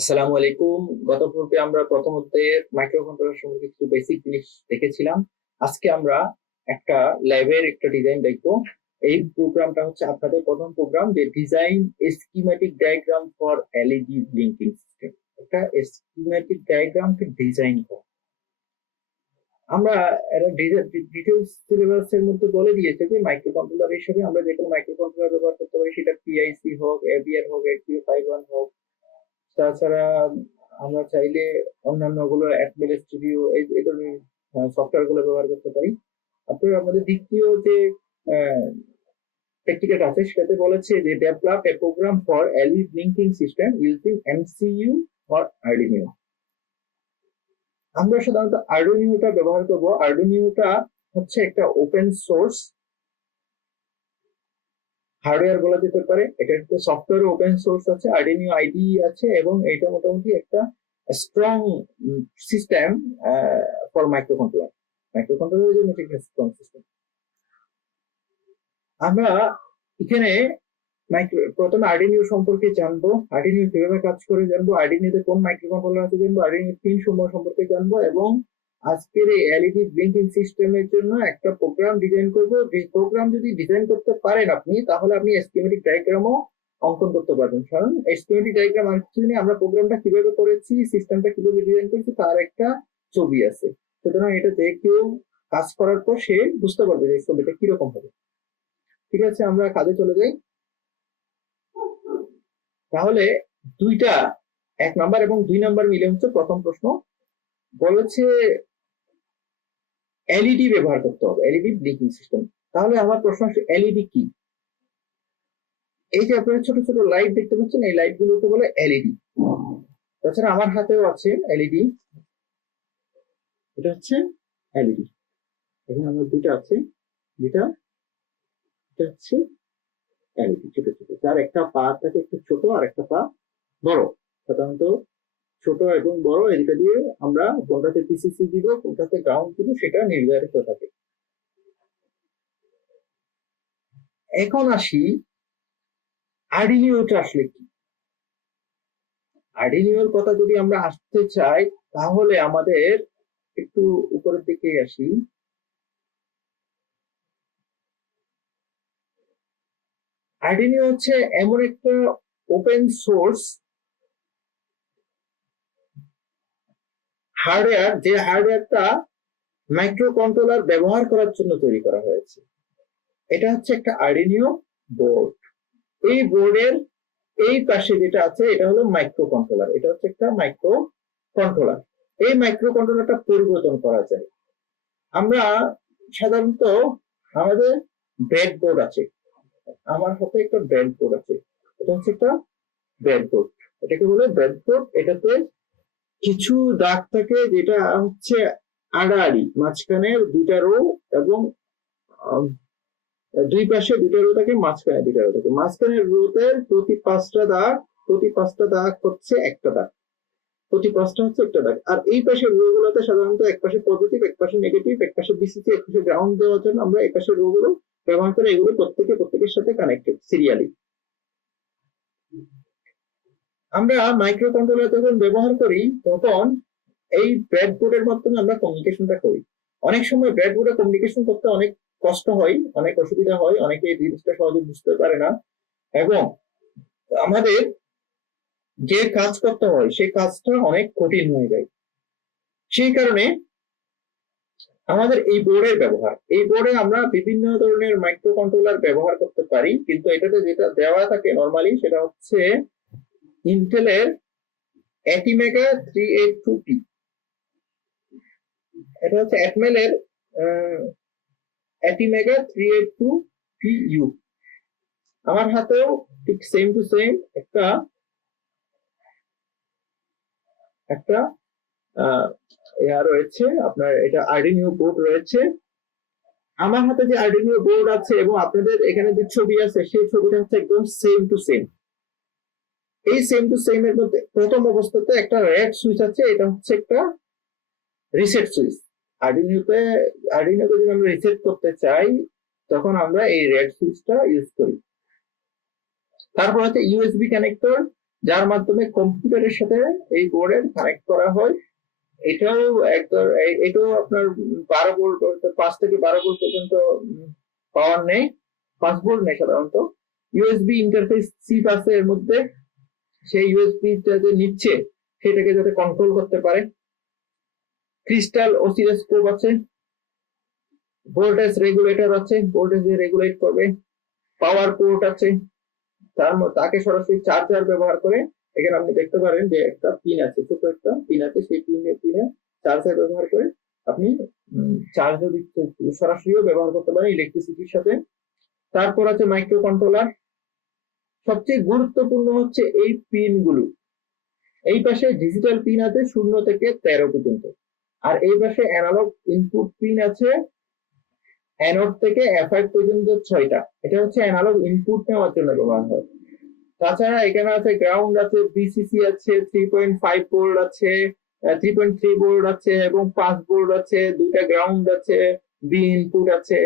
আসসালামু আলাইকুম। গত পর্বে আমরা প্রথম অধ্যায়ে মাইক্রোকন্ট্রোলার সম্পর্কে কিছু বেসিক জিনিস দেখেছিলাম। আজকে আমরা একটা ল্যাবের একটা ডিজাইন দেখবো। এই প্রোগ্রামটা হচ্ছে আপনাদের প্রথম প্রোগ্রাম, যে design schematic diagram for LED blinking system. একটা স্কিমেটিক ডায়াগ্রামকে ডিজাইন করা। আমরা একটা ডিটেলস সিলেবাসের মধ্যে বলে দিয়েছে যে মাইক্রোকন্ট্রোলার হিসেবে আমরা যে কোনো মাইক্রোকন্ট্রোলার ব্যবহার করতে পারি, সেটা পিআইসি হোক, এবিআর হোক, 8251 হোক। তাছাড়া আমরা চাইলে অন্যান্য গুলো অ্যাটমেল স্টুডিও এই ধরনের সফটওয়্যার গুলো ব্যবহার করতে পারি। আপনার আমাদের দ্বিতীয় যে প্র্যাকটিক্যাল আছে সেটাতে বলেছে যে develop a program for LED blinking system using MCU or Arduino. আমরা সাধারণত আর্ডিনিওটা ব্যবহার করব। আর্ডিনিওটা হচ্ছে একটা ওপেন সোর্স হার্ডওয়্যার বলা যেতে পারে। এটা একটা সফটওয়্যার ওপেন সোর্স আছে, আর্ডিনিও আইডি আছে, এবং এটা মোটামুটি একটা স্ট্রং সিস্টেম ফর মাইক্রোকন্ট্রোলার। মাইক্রোকন্ট্রোলারের জন্য একটা স্ট্রং সিস্টেম। আমরা এখানে প্রথমে আর্ডিনিও সম্পর্কে জানবো, আর্ডিনিও কিভাবে কাজ করে জানবো, আর্ডিনিওতে কোন মাইক্রোকন্ট্রোলার আছে জানবো, আর্ডিনিও পিন সমূহ সম্পর্কে জানবো, এবং আজকের এই এলইডি ব্লিঙ্কিং সিস্টেমের জন্য একটা প্রোগ্রাম ডিজাইন করব। যে প্রোগ্রাম যদি ডিজাইন করতে পারেন আপনি, তাহলে আপনি স্কিমেটিক ডায়াগ্রামও অঙ্কন করতে পারবেন। কারণ স্কিমেটিক ডায়াগ্রাম অ্যাকচুয়ালি আমরা প্রোগ্রামটা কিভাবে করেছি, সিস্টেমটা কিভাবে ডিজাইন করেছি তার একটা ছবি আছে। সুতরাং এটা যে কেউ কাজ করার পর সে বুঝতে পারবে যে ছবিটা কিরকম হবে। ঠিক আছে, আমরা কাজে চলে যাই। তাহলে দুইটা, 1 নাম্বার এবং 2 নাম্বার মিলে হচ্ছে প্রথম প্রশ্ন। বলেছে এলইডি ব্যবহার করতে হবে, এলইডি ব্লিঙ্কিং সিস্টেম। তাহলে আমার প্রশ্ন হচ্ছে এলইডি কি? এই যে আপনারা ছোট ছোট লাইট দেখতে পাচ্ছেন, এই লাইট গুলোকে বলে এলইডি। তাছাড়া আমার হাতেও আছে এলইডি, এটা হচ্ছে এলইডি। এখানে আমার দুটো আছে, দুটা, এটা হচ্ছে এলইডি ছোট ছোট, যার একটা পা থাকে একটু ছোট আর একটা পা বড়। সাধারণত ছোট এবং বড় এদিকে দিয়ে আমরা কোনটাতে পিসিসি দিব, কোনটাতে গ্রাউন্ড দিব, সেটা নির্ধারিত থাকে। এখন আসি আর্ডিনিওটা আসলে কি। আর্ডিনিওর কথা যদি আমরা আসতে চাই, তাহলে আমাদের একটু উপরের দিকে আসি। আর্ডিনিও হচ্ছে এমন একটা ওপেন সোর্স হার্ডওয়্যার, যে হার্ডওয়্যারটা মাইক্রোকন্ট্রোলার ব্যবহার করার জন্য তৈরি করা হয়েছে। এটা হচ্ছে একটা আর্ডিনিও বোর্ড। এই বোর্ডের এই পাশে যেটা আছে এটা হলো মাইক্রোকন্ট্রোলার, এটা হচ্ছে একটা মাইক্রোকন্ট্রোলার। এই মাইক্রোকন্ট্রোলারটা পরিবর্তন করা যায়। আমরা সাধারণত আমাদের ব্রেডবোর্ড আছে, আমার হাতে একটা ব্রেডবোর্ড আছে, এটা হচ্ছে একটা ব্রেডবোর্ড, এটাকে বলে ব্রেডবোর্ড। এটাতে কিছু দাগ থাকে যেটা হচ্ছে আড়াআড়ি, মাঝখানে দুটা রো এবং দুই পাশে দুটা রো থাকে, মাঝখানে দুটা রো থাকে। মাঝখানের রোতে প্রতি 5টা দাগ, প্রতি 5টা দাগ হচ্ছে একটা দাগ, প্রতি 5টা হচ্ছে একটা দাগ। আর এই পাশের রো গুলোতে সাধারণত এক পাশে পজিটিভ, এক পাশে নেগেটিভ, এক পাশে বিসিসি, এক পাশে গ্রাউন্ড দেওয়ার জন্য আমরা এই পাশের রো গুলো ব্যবহার করে এগুলো প্রত্যেকের সাথে কানেক্টেড সিরিয়ালি। আমরা মাইক্রোকন্ট্রোলার যখন ব্যবহার করি তখন এই ব্রেডবোর্ডের মাধ্যমে আমরা কমিউনিকেশনটা করি। অনেক সময় ব্রেডবোর্ডে কমিউনিকেশন করতে অনেক কষ্ট হয়, অনেক অসুবিধা হয়, অনেকে এই জিনিসটা সহজে বুঝতে পারে না, এবং আমাদের যে কাজ করতে হয় সেই কাজটা অনেক কঠিন হয়ে যায়। সেই কারণে আমাদের এই বোর্ডের ব্যবহার, এই বোর্ডে আমরা বিভিন্ন ধরনের মাইক্রোকন্ট্রোলার ব্যবহার করতে পারি, কিন্তু এটাতে যেটা দেওয়া থাকে নরমালি সেটা হচ্ছে ইন্টেলের অ্যাটিমেগা 382P। এটা হচ্ছে অ্যাটমেলের অ্যাটিমেগা 382PU। আমার হাতেও ঠিক সেম টু সেম একটা একটা রয়েছে, আপনার এটা আর্ডিনিও বোর্ড রয়েছে। আমার হাতে যে আর্ডিনিও বোর্ড আছে এবং আপনাদের এখানে যে ছবি আছে সেই ছবিটা হচ্ছে একদম সেম টু সেম। এই সেম টু সেম এর মধ্যে প্রথম অবস্থাতে একটা রেড সুইচ আছে, এটা হচ্ছে একটা রিসেট সুইচ। আর্ডিনিওকে যদি আমরা রিসেট করতে চাই তখন আমরা এই রেড সুইচটা ইউজ করি। তারপর হচ্ছে ইউএসবি কানেক্টর, যার মাধ্যমে কম্পিউটারের সাথে এই বোর্ডের কানেক্ট করা হয়। এটাও এটাও আপনার 12 ভোল্ট, 5 থেকে 12 ভোল্ট পর্যন্ত পাওয়ার নেই, 5 ভোল্ট নেই সাধারণত। ইউএসবি ইন্টারফেস চিপ আছে এর মধ্যে, সেই ইউএসবিটা যে নিচ্ছে সেটাকে যাতে কন্ট্রোল করতে পারে। ক্রিস্টাল অসিলোস্কোপ আছে, ভোল্টেজ রেগুলেটর আছে, ভোল্টেজ রেগুলেট করবে, পাওয়ার পোর্ট আছে, তাকে সরাসরি চার্জার ব্যবহার করে। এখানে আপনি দেখতে পারেন যে একটা পিন আছে, ছোট একটা পিন আছে, সেই পিনে চার্জার ব্যবহার করে আপনি চার্জও দিতে সরাসরিও ব্যবহার করতে পারেন ইলেকট্রিসিটির সাথে। তারপর আছে মাইক্রো কন্ট্রোলার। সবচেয়ে গুরুত্বপূর্ণ হচ্ছে এই পিন গুলো। এই পাশে ডিজিটাল পিন আছে 0 থেকে 13 পর্যন্ত, আর এই পাশে অ্যানালগ ইনপুট পিন আছে অ্যানোড থেকে F5 পর্যন্ত 6টা। এটা হচ্ছে অ্যানালগ ইনপুট নেওয়ার জন্য ব্যবহার হয়। তাছাড়া এখানে আছে গ্রাউন্ড আছে, VCC আছে, 3.5 ভোল্ট আছে, 3.3 ভোল্ট আছে এবং 5 ভোল্ট আছে, 2টা গ্রাউন্ড আছে, বি ইনপুট আছে,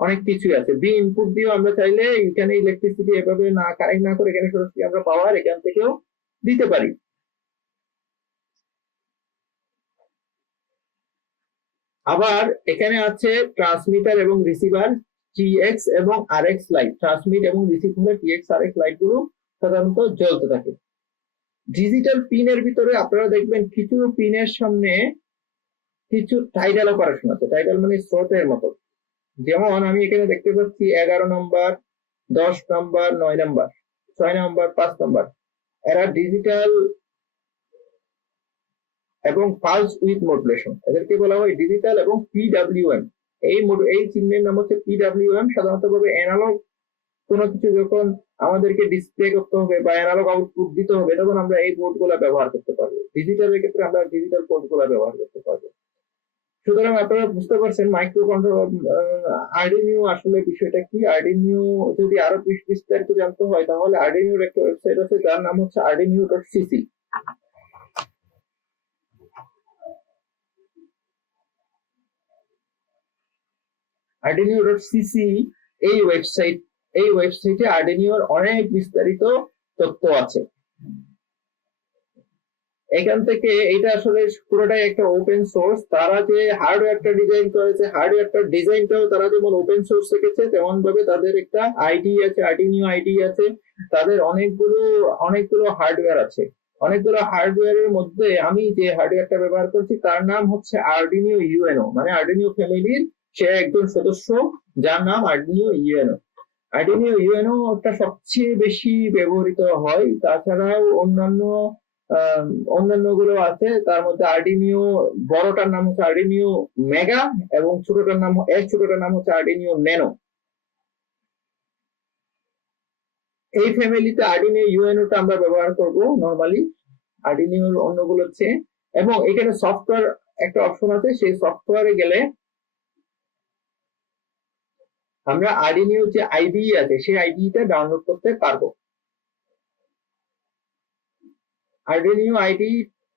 অনেক কিছুই আছে। বি ইনপুট দিয়েও আমরা চাইলে এখানে ইলেকট্রিসিটি এভাবে না কানেক্ট না করে এখানে সরাসরি আমরা পাওয়ার এখান থেকেও দিতে পারি। আবার এখানে আছে ট্রান্সমিটার এবং রিসিভার, TX এবং RX লাইট। ট্রান্সমিট এবং রিসিভ হলে TX RX লাইট গুলো সাধারণত জ্বলতে থাকে। ডিজিটাল পিনের ভিতরে আপনারা দেখবেন কিছু পিনের সামনে কিছু টাইডাল অপারেশন আছে। টাইডাল মানে স্রোতের মতো। যেমন আমি এখানে দেখতে পাচ্ছি 11 নম্বর, 10 নম্বর, 9 নম্বর, 6 নম্বর, 5 নম্বর। এরা ডিজিটাল এবং পালস উইথ মডুলেশন, এদেরকে বলা হয় ডিজিটাল এবং PWM। এই চিহ্নের নাম হচ্ছে PWM। সাধারণত ভাবে অ্যানালগ কোনো কিছু যখন আমাদেরকে ডিসপ্লে করতে হবে বা অ্যানালগ আউটপুট দিতে হবে, তখন আমরা এই পোর্টগুলো ব্যবহার করতে পারবো। ডিজিটালের ক্ষেত্রে আমরা ডিজিটাল পোর্টগুলো ব্যবহার করতে পারবো। সুতরাং আপনারা বুঝতে পারছেন মাইক্রো কন্ট্রোলার, আর্ডিনিও আসলে বিষয়টা কি। আর্ডিনিও যদি আরো বিস্তারিত জানতে হয় তাহলে আর্ডিনিওর একটা ওয়েবসাইট আছে যার নাম হচ্ছে arduino.cc। arduino.cc এই ওয়েবসাইটে আর্ডিনিওর অনেক বিস্তারিত তথ্য আছে। এখান থেকে এটা আসলে পুরোটাই একটা ওপেন সোর্স। তারা যে হার্ডওয়্যারটা ডিজাইন করেছে, হার্ডওয়্যারটার ডিজাইনটাও তারা যেমন ওপেন সোর্স রেখেছে, তেমন ভাবে তাদের একটা আইডি আছে, আর্ডিনিও আইডি আছে। তাদের অনেকগুলো হার্ডওয়্যার আছে। অনেকগুলো হার্ডওয়্যারের মধ্যে আমি যে হার্ডওয়্যারটা ব্যবহার করছি তার নাম হচ্ছে আর্ডিনিও ইউএনও, মানে আর্ডিনিও ফ্যামিলির সে একজন সদস্য যার নাম আর্ডিনিও ইউএনও। আর্ডিনিও ইউএনওটা সবচেয়ে বেশি ব্যবহৃত হয়। তাছাড়াও অন্যান্য গুলো আছে, তার মধ্যে আর্ডিনিও বড়টার নাম হচ্ছে আর্ডিনিও মেগা এবং ছোটটার নাম হচ্ছে আর্ডিনিও ন্যানো। এই ফ্যামিলিতে আর্ডিনিও ইউএনওটা আমরা ব্যবহার করব নরমালি আর্ডিনিওর অন্যগুলো চেয়ে। এবং এখানে সফটওয়্যার একটা অপশন আছে, সেই সফটওয়্যারে গেলে আমরা আর্ডিনিও যে আইডি আছে সেই আইডিটা ডাউনলোড করতে পারবো। আর্ডিনিও আইডি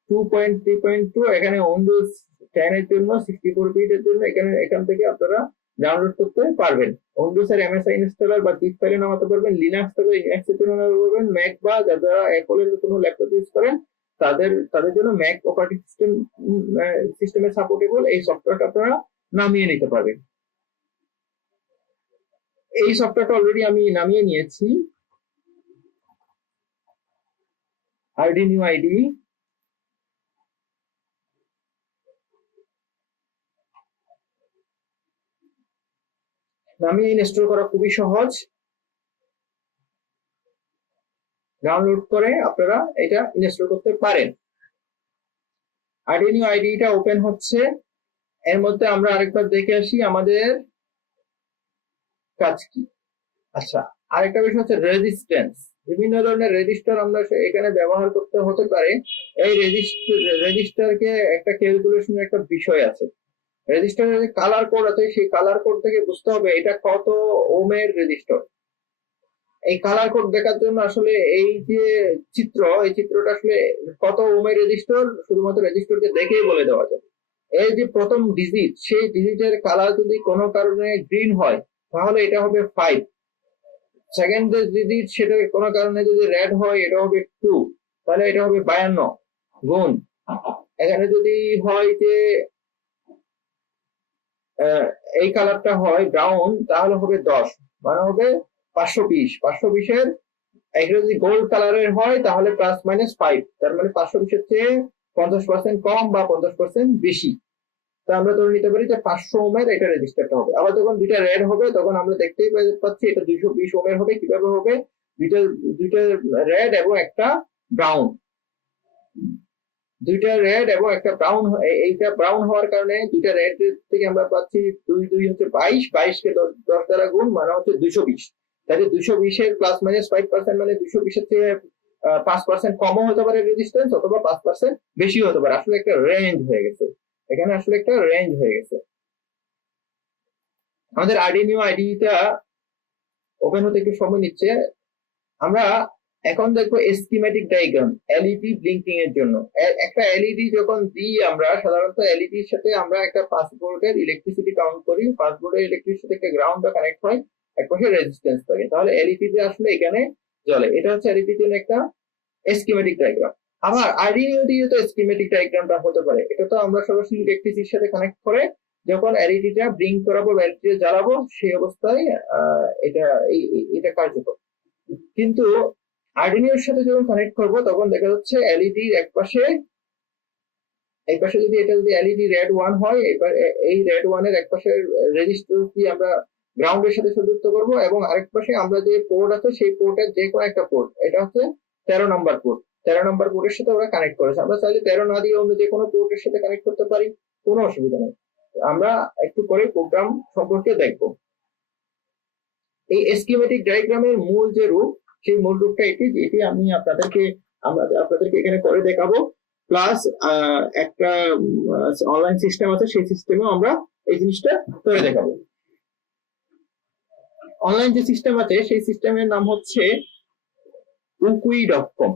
2.3.2 এখানে উইন্ডোজ 10 এর জন্য 64 বিট এর জন্য এখান থেকে আপনারা ডাউনলোড করতে পারবেন। উইন্ডোজ এর এমএসআই ইনস্টলার বা জিপ ফাইলে নামাতে পারবেন, লিনাক্স থেকে লিনাক্স এর জন্য নামাতে পারবেন, ম্যাক বা যারা অ্যাপলের কোনো ল্যাপটপ ইউজ করেন তাদের জন্য ম্যাক অপারেটিং সিস্টেমের সাপোর্টেবল এই সফটওয়্যারটা আপনারা নামিয়ে নিতে পারবেন। এই সফটওয়্যারটা অলরেডি আমি নামিয়ে নিয়েছি, আর্ডিনিও আইডি। নামিয়ে ইনস্টল করা খুবই সহজ। ডাউনলোড করে আপনারা এটা ইনস্টল করতে পারেন। আর্ডিনিও আইডিটা ওপেন হচ্ছে। এর মধ্যে আমরা আরেকবার দেখে আসি আমাদের কাজ কি। আচ্ছা, আরেকটা বিষয় হচ্ছে রেজিস্ট্যান্স। বিভিন্ন ধরনের রেজিস্টার আমরা এখানে ব্যবহার করতে হতে পারে। এই রেজিস্টারকে একটা ক্যালকুলেশনের একটা বিষয় আছে। রেজিস্টারের যে কালার কোড আছে সেই কালার কোড থেকে বুঝতে হবে এটা কত ওমের রেজিস্টার। এই কালার কোড দেখার জন্য আসলে এই যে এই চিত্রটা আসলে কত ওমের রেজিস্টার শুধুমাত্র রেজিস্টারকে দেখেই বলে দেওয়া যায়। এই যে প্রথম ডিজিট, সেই ডিজিটের কালার যদি কোনো কারণে গ্রিন হয় তাহলে এটা হবে 5। সেকেন্ড ডিজিট সেটা কোনো কারণে যদি রেড হয় এটা হবে 2। তাহলে এটা হবে 52 গুণ, এখানে যদি হয় যে এই কালারটা হয় ব্রাউন, তাহলে হবে 10, মানে হবে 520। 520-এর এটা যদি গোল্ড কালারের হয় তাহলে +-5, তার মানে 520-এর চেয়ে 50% কম বা 50% বেশি। তা আমরা ধরে নিতে পারি যে 500 ওহমের এটা রেজিস্টারটা হবে। আবার যখন দুইটা রেড হবে তখন আমরা দেখতেই পাচ্ছি এটা 220 ওহমের হবে। কিভাবে হবে? দুইটা দুইটা রেড এবং একটা ব্রাউন, দুইটা রেড এবং একটা ব্রাউন। এইটা ব্রাউন হওয়ার কারণে দুইটা রেড থেকে আমরা পাচ্ছি 2 হচ্ছে 22, 22 কে 10 দ্বারা গুণ, মানে হচ্ছে 220। তাহলে 220-এর +-5% মানে 220-এর থেকে 5% কমও হতে পারে রেজিস্ট্যান্স, অথবা 5% বেশিও হতে পারে। আসলে একটা রেঞ্জ হয়ে গেছে, এখানে আসলে একটা রেঞ্জ হয়ে গেছে। আমাদের আরডিনিও আইডিটা ওপেন হতে একটু সময় নিচ্ছে। আমরা এখন দেখবো স্কিমেটিক ডায়াগ্রাম এলইডি ব্লিঙ্কিং এর জন্য। একটা এলইডি যখন দিই আমরা, সাধারণত এলইডির সাথে আমরা একটা 5 ভোল্টের ইলেকট্রিসিটি কাউন্ট করি। 5 ভোল্টের ইলেকট্রিসিটি থেকে গ্রাউন্ডটা কানেক্ট হয়, একপাশে রেজিস্ট্যান্স থাকে, তাহলে এলইডি যে আসলে এখানে জ্বলে। এটা হচ্ছে এলইডির জন্য একটা স্কিমেটিক ডায়াগ্রাম। আবার আরডিনিও দিয়ে তো স্কিমেটিক ডায়াগ্রামটা হতে পারে। এটা তো আমরা সরাসরি ইলেকট্রিসিটির সাথে কানেক্ট করে যখন এলইডিটা ব্লিঙ্ক করাবো, ব্যাটারি জ্বালাবো, সেই অবস্থায় এটা কার্যকর। কিন্তু আরডিনিওর সাথে যখন কানেক্ট করব তখন দেখা যাচ্ছে এলইডির একপাশে যদি এটা যদি এলইডি রেড 1 হয়, এই রেড 1 এর একপাশের রেজিস্ট্যান্স দিয়ে আমরা গ্রাউন্ডের সাথে সংযুক্ত করব, এবং আরেক পাশে আমরা যে পোর্ট আছে সেই পোর্টের যে কোনো একটা পোর্ট, এটা হচ্ছে 13 নম্বর পোর্ট, 13 নম্বর পোর্টের সাথে ওরা কানেক্ট করেছে। আমরা চাইলে 13 না দিয়ে অন্য যে কোনো পোর্টের সাথে কানেক্ট করতে পারি, কোনো অসুবিধা নেই। আমরা একটু পরে প্রোগ্রাম সম্পর্কে দেখব। এই স্কিমেটিক ডায়াগ্রামের মূল যে রূপ, সেই মূল রূপটা এটি আমি আপনাদেরকে এখানে করে দেখাবো। প্লাস একটা অনলাইন সিস্টেম আছে, সেই সিস্টেমেও আমরা এই জিনিসটা করে দেখাবো। অনলাইন যে সিস্টেম আছে সেই সিস্টেমের নাম হচ্ছে ukui.com।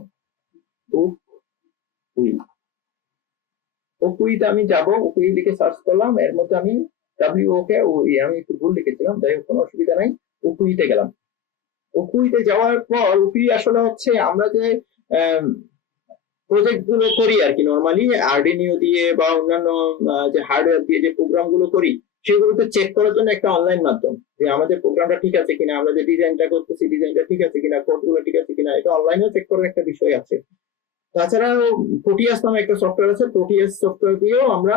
উকুইতে আমি যাব, উকুই লিখে সার্চ করলাম, এর মধ্যে আমি আমি একটু ভুল লিখেছিলাম, যাই হোক কোনো অসুবিধা নাই। উকুইতে গেলাম। উকুইতে যাওয়ার পর উকুই আসলে হচ্ছে আমরা যে প্রজেক্ট গুলো করি আর কি, নর্মালি আরডিনিও দিয়ে বা অন্যান্য যে হার্ডওয়্যার দিয়ে যে প্রোগ্রাম গুলো করি, সেগুলোকে চেক করার জন্য একটা অনলাইন মাধ্যম, যে আমাদের প্রোগ্রামটা ঠিক আছে কিনা, আমরা যে ডিজাইনটা করতেছি ডিজাইনটা ঠিক আছে কিনা, কোড গুলো ঠিক আছে কিনা, এটা অনলাইনেও চেক করার একটা বিষয় আছে। তাছাড়া প্রোটিয়াস নামে একটা সফটওয়্যার আছে, প্রোটিয়াস সফটওয়্যার দিয়েও আমরা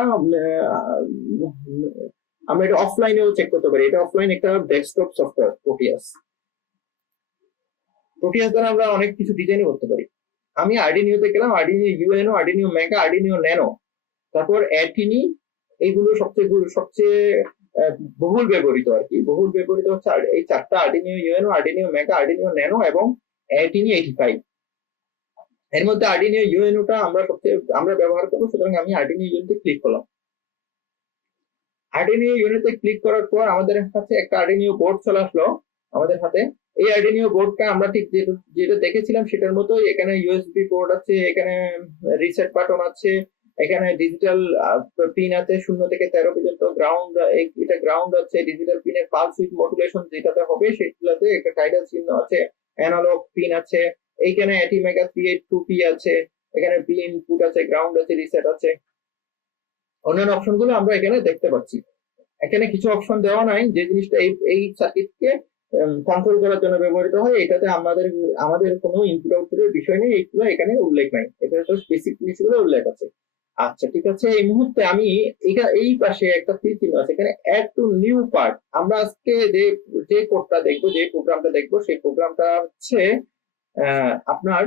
এটা অফলাইনেও চেক করতে পারি। এটা অফলাইন একটা ডেস্কটপ সফটওয়্যার প্রোটিয়াস দ্বারা আমরা অনেক কিছু ডিজাইন করতে পারি। আমি আরডিনিওতে গেলাম, আরডিনিও ইউএনও, আরডিনিও মেগা, আরডিনিও ন্যানো, তারপর অ্যাটিনি, এইগুলো সবচেয়ে বহুল ব্যবহৃত আর কি। বহুল ব্যবহৃত হচ্ছে এই চারটা: আরডিনিও ইউএনও, আরডিনিও মেগা, আরডিনিও ন্যানো এবং অ্যাটিনি 85। এর মধ্যে আরডিনিও ইউএনওটা আমরা ব্যবহার করবো, সুতরাং আমি আরডিনিও ইউএনওতে ক্লিক করলাম। আরডিনিও ইউএনওতে ক্লিক করার পর আমাদের কাছে একটা আরডিনিও বোর্ড চলে আসলো আমাদের হাতে। এই আরডিনিও বোর্ডটা আমরা ঠিক যেটা দেখেছিলাম সেটার মতোই। এখানে ইউএসবি পোর্ট আছে, এখানে রিসেট বাটন আছে, এখানে ডিজিটাল পিন আছে 0 থেকে 13 পর্যন্ত, গ্রাউন্ড, এটা গ্রাউন্ড আছে, ডিজিটাল পিনের পালস উইথ মডুলেশন যেটাতে হবে সেগুলোতে একটা টাইটেল চিহ্ন আছে, অ্যানালগ পিন আছে, এইখানে ATmega 382P আছে, এখানে পি ইনপুট আছে, গ্রাউন্ড আছে, রিসেট আছে। অন্যান্য অপশন গুলো আমরা এখানে দেখতে পাচ্ছি। এখানে কিছু অপশন দেওয়া নাই যে জিনিসটা এই সার্কিটকে কন্ট্রোল করার জন্য ব্যবহৃত হয়। এটাতে আমাদের কোনো ইনপুট আউটপুটের বিষয় নেই, এইগুলো এখানে উল্লেখ নাই, এখানে তো বেসিক জিনিসগুলো উল্লেখ আছে। আচ্ছা, ঠিক আছে। এই মুহূর্তে আমি এই পাশে একটা তীর চিহ্ন আছে, এখানে অ্যাড টু নিউ পার্ট। আমরা আজকে যে কোডটা দেখবো, যে প্রোগ্রামটা দেখবো, সেই প্রোগ্রামটা হচ্ছে আপনার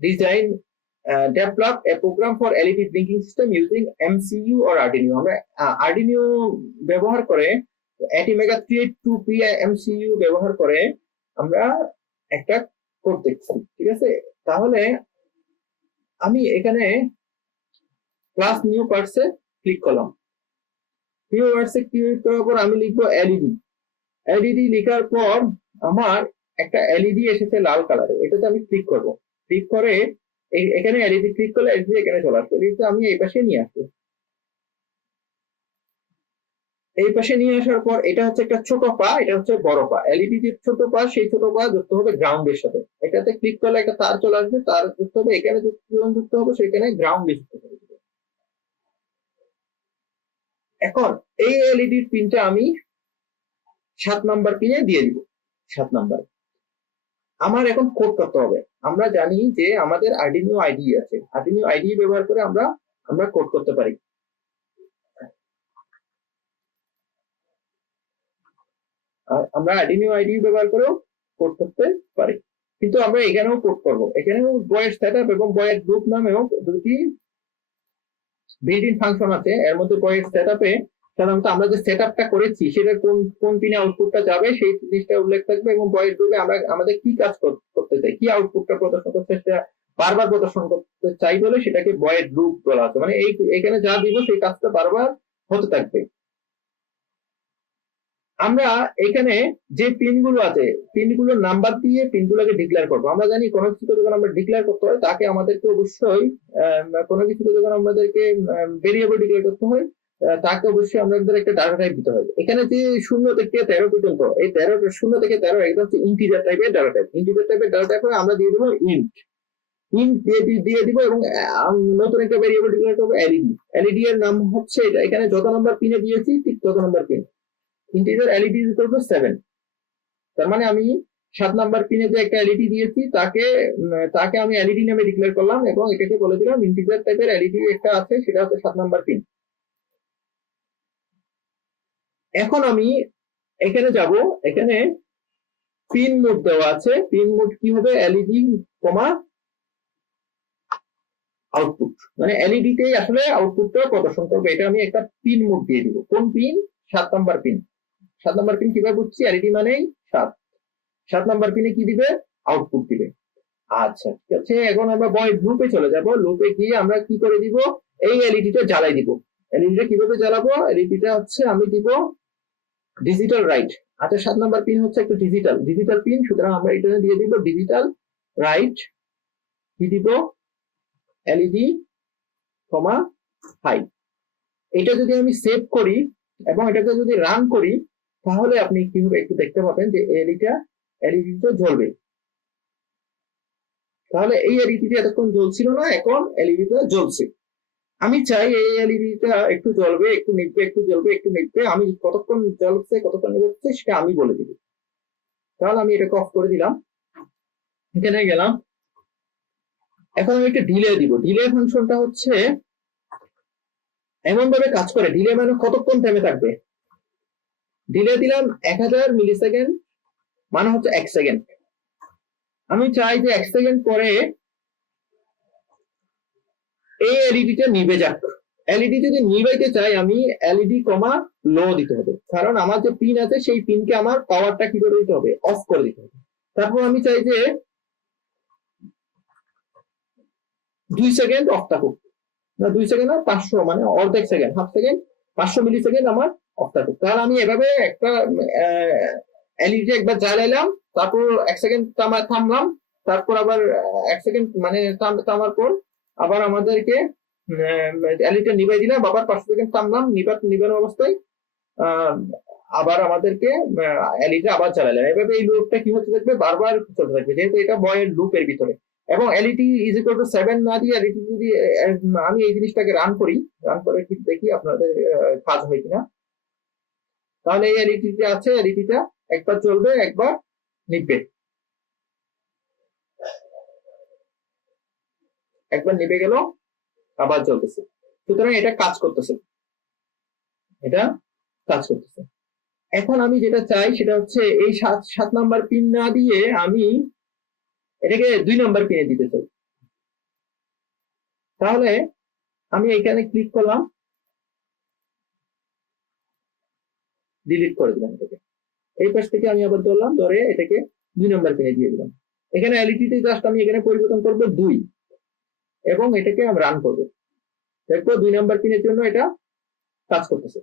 design develop a program for LED blinking system using MCU or Arduino। আমরা Arduino ব্যবহার করে, ATmega 382P MCU ব্যবহার করে আমরা একটা কোড দেখছি, ঠিক আছে। তাহলে আমি এখানে ক্লাস নিউ পার্টসে ক্লিক করলাম। নিউ পার্টসে ক্লিক করার পর আমি লিখবো এলইডি লেখার পর আমার একটা এলইডি এসেছে লাল কালারে, এটাতে আমি ক্লিক করব। ক্লিক করে এখানে এলইডি ক্লিক করলে এলইডি এখানে চলে আসবে। এলইডি আমি এই পাশে নিয়ে আসবো। এই পাশে নিয়ে আসার পর এটা হচ্ছে একটা ছোট পা, এটা হচ্ছে বড় পা। এলইডি যে ছোট পা, সেই ছোট পা যুক্ত হবে গ্রাউন্ডের সাথে। এটাতে ক্লিক করলে একটা তার চলে আসবে, তার যুক্ত হবে এখানে, যুক্ত হবে সেখানে গ্রাউন্ডে যুক্ত হবে। এখন এই এলইডি পিনটা আমি 7 নাম্বার পিনে দিয়ে দিব। 7 নাম্বার আমার এখন কোড করতে হবে। আমরা জানি যে আমাদের আরডিনো আইডি আছে, আরডিনো আইডি ব্যবহার করে আমরা কোড করতে পারি। আমরা আরডিনো আইডি ব্যবহার করেও কোড করতে পারি, কিন্তু আমরা এখানেও কোড করব। এখানেও বয়ের সেটআপ এবং বয়ের গ্রুপ নামেও দুটি বিল্ট ইন ফাংশন আছে। এর মধ্যে বয়ের সেটআপে সাধারণত আমরা যে সেটআপটা করেছি সেটা কোন পিনে আউটপুটটা যাবে সেই জিনিসটা উল্লেখ থাকবে, এবং বয়ের গ্রুপে আমরা আমাদের কি কাজ করতে চাই, কি আউটপুটটা প্রদর্শন করতে সেটা বারবার প্রদর্শন করতে চাই বলে সেটাকে বয়ের গ্রুপ বলা হচ্ছে। মানে এখানে যা দিব সেই কাজটা বারবার হতে থাকবে। আমরা এখানে যে পিনগুলো আছে, পিনগুলোর নাম্বার দিয়ে পিনগুলোকে ডিক্লেয়ার করবো। আমরা জানি কোনো কিছুকে যখন আমরা ডিক্লেয়ার করতে হয় তাকে আমাদেরকে অবশ্যই কোনো কিছুকে যখন আমাদেরকে ভেরিয়েবল ডিক্লেয়ার করতে হয় তাকে অবশ্যই আমাদের একটা ডাটা টাইপ দিতে হবে। এখানে যে 0 থেকে 13 পর্যন্ত, এই 0 থেকে 13 এটা হচ্ছে ইন্টিজার টাইপের ডাটা টাইপ। ইন্টিজার টাইপের ডাটা টাইপ আমরা দিয়ে দেবো ইন্ট দিয়ে দিব, এবং নতুন একটা ভেরিয়েবল ডিক্লেয়ার করবো এলইডি। এলইডি এর নাম হচ্ছে এটা, এখানে যত নাম্বার পিনে দিয়েছি ঠিক তত number pin. Integer LED is equal to 7। তার মানে আমি 7 নাম্বার পিনে যে একটা এলইডি দিয়েছি তাকে আমি এলইডি নামে ডিক্লেয়ার করলাম, এবং এটাকে বলে দিলাম ইন্টিজার টাইপের এলইডি একটা আছে, সেটা হচ্ছে 7 নাম্বার পিন। এখন আমি এখানে যাব, এখানে পিন মোড দেওয়া আছে। পিন মোড কি হবে? এলইডি কমা আউটপুট, মানে এলইডি তেই আসলে আউটপুটটা প্রদর্শন করবে। এটা আমি একটা পিন মোড দিয়ে দিব। কোন pin? 7 number pin. 7 number pin কিভাবে বুঝছি? এলইডি মানেই 7 নাম্বার পিনে কি দিবে? আউটপুট দিবে। আচ্ছা ঠিক আছে, এখন আমরা বয়েড লুপে চলে যাব। লুপে গিয়ে আমরা কি করে দিব? এই এলইডিটা জ্বালাই দিব। এলইডিটা কিভাবে জ্বালাবো? এলইডিটা হচ্ছে আমি দিব ডিজিটাল রাইট। আচ্ছা 7 নাম্বার পিন হচ্ছে একটা ডিজিটাল পিন, সুতরাং আমরা এটা দিয়ে দিব ডিজিটাল রাইট। কি দিব? এলইডি কমা 5। এটা যদি আমি সেভ করি এবং এটাকে যদি রান করি তাহলে আপনি কিভাবে একটু দেখতে পাবেন যে এলইডিটা জ্বলবে। তাহলে এই এলইডিটা এতক্ষণ জ্বলছিল না, এখন এলইডিটা জ্বলছে। আমি চাই এই এলইডিটা একটু জ্বলবে, একটু নিভবে, একটু জ্বলবে, একটু নিভবে। আমি কতক্ষণ জ্বলছে কতক্ষণ নিভছে সেটা আমি বলে দিব। তাহলে আমি এটাকে অফ করে দিলাম, এখানে গেলাম। এখন আমি একটা ডিলে দিব। ডিলে ফাংশনটা হচ্ছে এমন ভাবে কাজ করে, ডিলে মানে কতক্ষণ থেমে থাকবে। ডিলে দিলাম 1000 মিলিসেকেন্ড, মানে হচ্ছে 1 সেকেন্ড। আমি চাই যে 1 সেকেন্ড পরে এই এলইডিটা নিভে যাক। এলইডি যদি নিভাইতে চাই আমি এলইডি কমা লো দিতে হবে, কারণ আমার যে পিন আছে সেই পিনকে আমার পাওয়ারটা কি করে দিতে হবে? অফ করে দিতে হবে। তারপর আমি চাই যে 2 সেকেন্ড অফ থাকুক, না 2 সেকেন্ড না 500, মানে অর্ধেক সেকেন্ড, হাফ সেকেন্ড, 500 মিলি সেকেন্ড আমার অফ থাকুক। তাহলে আমি এভাবে একটা এলইডি একবার জ্বালাইলাম, তারপর 1 সেকেন্ড থামলাম, তারপর আবার 1 সেকেন্ড মানে থামার পর আবার আমাদেরকে এলইডিটা নিভাই দিলাম, আবার 500 সেকেন্ড থামলাম নিবানো অবস্থায়, আবার আমাদেরকে এলইডিটা আবার চালালাম। এভাবে এই লুপটা কি হতে থাকবে? বারবার চলতে থাকবে, যেহেতু এটা বয়ের লুপের ভিতরে। এবং এলইডি ইজ ইকুয়াল টু 7 না দিয়ে এলইডি যদি আমি এই জিনিসটাকে রান করে ঠিক দেখি আপনাদের কাজ হয় কিনা। তাহলে এই এলইডিটা আছে, এলইডিটা একবার চলবে, একবার নিভবে, একবার নিভে গেল, আবার চলতেছে। সুতরাং এটা কাজ করতেছে, এটা কাজ করতেছে। এখন আমি যেটা চাই সেটা হচ্ছে এই 7 নাম্বার পিন না দিয়ে আমি এটাকে 2 নাম্বার পিনে দিতে চাই। তাহলে আমি এখানে ক্লিক করলাম, ডিলিট করে দিলাম এটাকে। এই পাশ থেকে আমি আবার ধরলাম, ধরে এটাকে 2 নাম্বার পিনে দিয়ে দিলাম। এখানে এলইডিতে জাস্ট আমি এখানে পরিবর্তন করব 2 এবং এটাকে আমি রান করব। দেখবো 2 নাম্বার পিনের জন্য এটা কাজ করতেছে,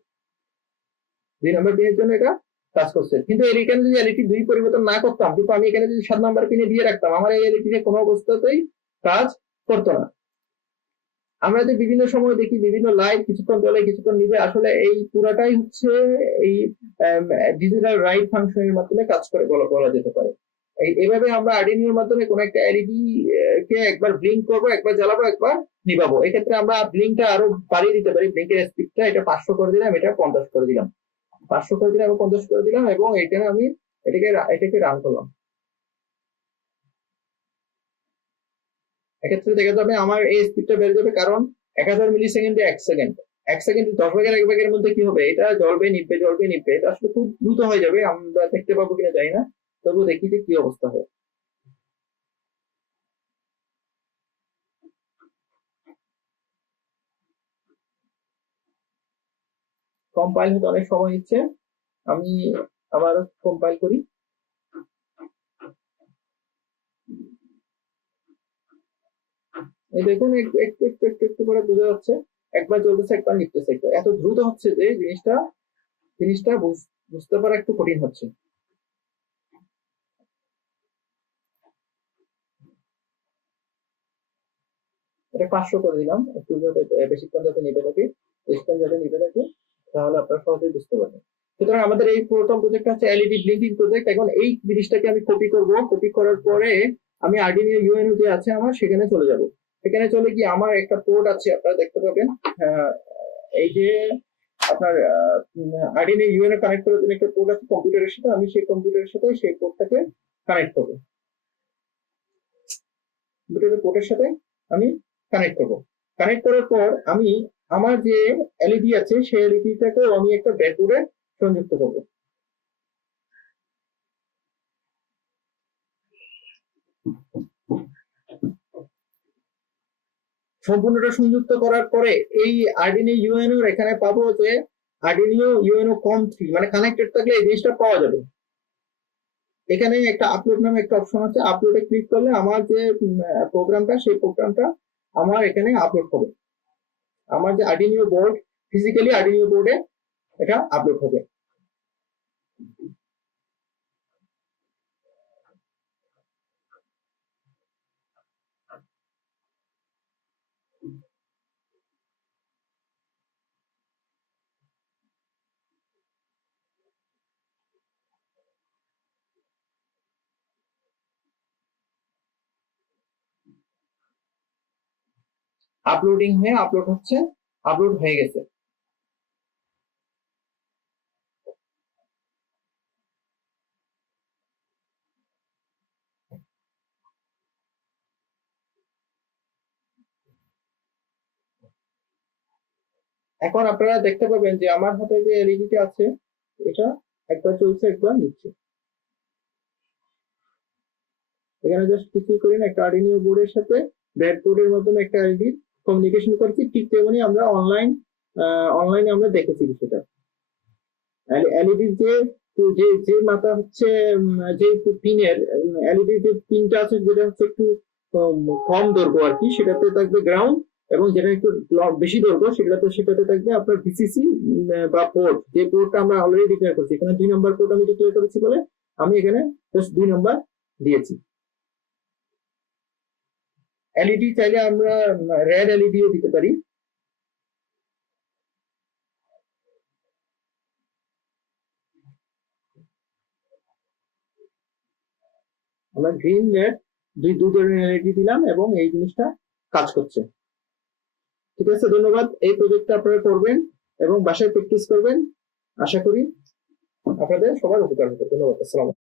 2 নাম্বার পিনের জন্য এটা কাজ করছে। কিন্তু এখানে যদি এলইডি 2 পরিবর্তন না করতাম, কিন্তু আমি এখানে যদি 7 নাম্বার পিনে দিয়ে রাখতাম, আমার এই এলইডি কোনো অবস্থাতেই কাজ করতো না। আমরা যে বিভিন্ন সময় দেখি বিভিন্ন লাইট কিছুক্ষণ চলে কিছুক্ষণ নিবে, আসলে এই পুরাটাই হচ্ছে এই ডিজিটাল রাইট ফাংশনের মাধ্যমে কাজ করে বলা যেতে পারে। এইভাবে আমরা আর্ডিনোর মাধ্যমে কোন একটা এলইডি কে একবার ব্লিঙ্ক করবো, একবার জ্বালাবো, একবার নিভাবো। এক্ষেত্রে আমরা ব্লিঙ্কটা আরো বাড়িয়ে দিতে পারি। ব্লিঙ্কের স্পিডটা এটা 500 করে দিলাম, এটা 50 করে দিলাম, 500 করে দিলাম এবং 50 করে দিলাম, এবং এখানে আমি এটাকে রান করলাম। এক্ষেত্রে দেখা যাবে আমার এই স্পিডটা বেড়ে যাবে, কারণ 1000 মিলি সেকেন্ডে 1 সেকেন্ড, 1 সেকেন্ড 10 ভাগের 1 ভাগের মধ্যে কি হবে, এটা জ্বলবে নিভবে জ্বলবে নিভবে, এটা আসলে খুব দ্রুত হয়ে যাবে। আমরা দেখতে পাবো কিনা জানি না, তবুও দেখি যে কি অবস্থা হয়। কম্পাইল হতে অনেক সময় নিচ্ছে, আমি আবার কম্পাইল করি। এই দেখুন একটু একটু একটু একটু একটু করে বোঝা যাচ্ছে, একবার জ্বলতেছে একবার নিতেছে, এত দ্রুত হচ্ছে যে জিনিসটা বুঝতে পারা একটু কঠিন হচ্ছে। এটা 500 করে দিলাম, একটু যাতে বেশিক্ষণ যাতে নিতে থাকে, তাহলে আপনারা সহজেই বুঝতে পারবেন। সুতরাং আমাদের এই প্রথম প্রজেক্ট হচ্ছে এলইডি ব্লিঙ্কিং প্রজেক্ট। এখন এই জিনিসটাকে আমি কপি করব, কপি করার পরে আমি আরডিনো ইউএনও যে আছে আমার সেখানে চলে যাব। সেখানে চলে গিয়ে আমার একটা পোর্ট আছে, আপনারা দেখতে পাবেন এই যে আপনার আরডিনো ইউএনও কানেক্ট করার জন্য একটা পোর্ট আছে কম্পিউটারের সাথে, আমি সেই কম্পিউটারের সাথে সেই পোর্টটাকে কানেক্ট করব। কম্পিউটারের পোর্টের সাথে আমি কানেক্ট করব। কানেক্ট করার পর আমি আমার যে এলইডি আছে সেই এলইডিটাকে আমি একটা ব্রেডবোর্ডে সংযুক্ত করব। সম্পূর্ণটা সংযুক্ত করার পরে এই আরডিনো ইউএনও এখানে পাবো যে আরডিনো ইউএনও COM3 মানে কানেক্টেড থাকলে এই জিনিসটা পাওয়া যাবে। এখানে একটা আপলোড নামে একটা অপশন আছে, আপলোডে ক্লিক করলে আমার যে প্রোগ্রামটা সেই প্রোগ্রামটা আমার এখানে আপলোড হবে। আমার যে আরডিনো বোর্ড, ফিজিক্যালি আরডিনো বোর্ডে এটা আপলোড হবে। আপলোডিং হয়ে আপলোড হচ্ছে, আপলোড হয়ে গেছে। এখন আপনারা দেখতে পাবেন যে আমার হাতে যে এলইডিটা আছে এটা একবার চলছে একবার নিচ্ছে। এখানে জাস্ট কিছুই করি না, একটা আরডিনো বোর্ডের সাথে ব্রেডবোর্ডের মাধ্যমে একটা এলইডি কমিউনিকেশন করছি। ঠিক তেমনি আমরা অনলাইনে আমরা দেখেছি বিষয়টা। এলইডি যে যে মাথা হচ্ছে যে পিনের এলইডি যে পিনটা আছে যেটা হচ্ছে একটু কম দৈর্ঘ্য আর কি, সেটাতে থাকবে গ্রাউন্ড, এবং যেটা একটু বেশি দৈর্ঘ্য সেটাতে থাকবে আপনার ভিসিসি বা পোর্ট, যে পোর্টটা আমরা অলরেডি ডিক্লেয়ার করছি। এখানে 2 নম্বর পোর্ট আমি ডিক্লেয়ার করেছি বলে আমি এখানে জাস্ট 2 নম্বর দিয়েছি। এলইডি চাইলে আমরা রেড এলইডিও দিতে পারি। আমরা গ্রিন রেড দুই ধরনের এলইডি দিলাম এবং এই জিনিসটা কাজ করছে। ঠিক আছে, ধন্যবাদ। এই প্রজেক্টটা আপনারা করবেন এবং বাসায় প্র্যাকটিস করবেন। আশা করি আপনাদের সবার উপকার হবে। ধন্যবাদ। আসসালাম।